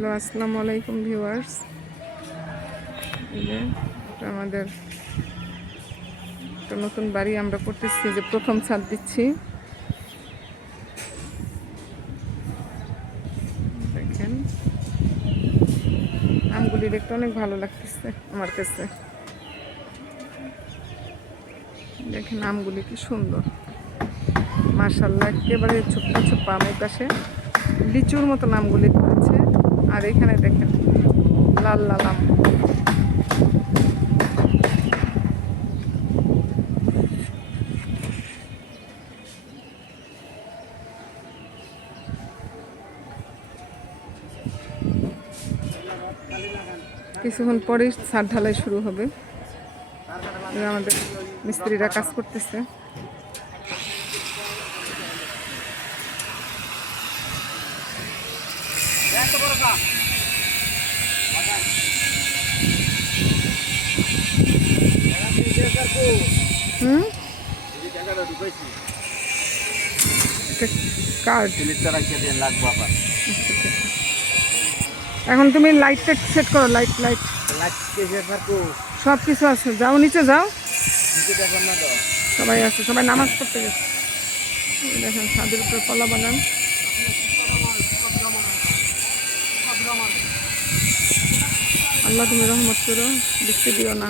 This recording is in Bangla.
হ্যালো, আসসালামু আলাইকুম ভিউয়ার্স। এই যে এটা আমাদের একটা নতুন বাড়ি আমরা করতেছি, যে প্রথম ছাদ দিচ্ছি। দেখেন আমগুলি দেখতে অনেক ভালো লাগতেছে আমার কাছে। দেখেন আমগুলি কি সুন্দর, মাশাআল্লাহ। একেবারে ছোট্ট ছোট্ট আমের পাশে লিচুর মতো আমগুলি ধরেছে। আর এখানে দেখেন লাল লাল আম। কিছুক্ষণ পরেই ছাদ ঢালাই শুরু হবে। আমাদের মিস্ত্রিরা কাজ করতেছে। এখন তুমি লাইটটা সেট করো। লাইট লাইট সব কিছু আছে। যাও নিচে যাও, সবাই আছে, সবাই নামাজ পড়তে গেছে। দেখেন ছাদের উপরে কলা বাগান। আল্লাহ তুমি রহমত করো, দেখতে দিও না।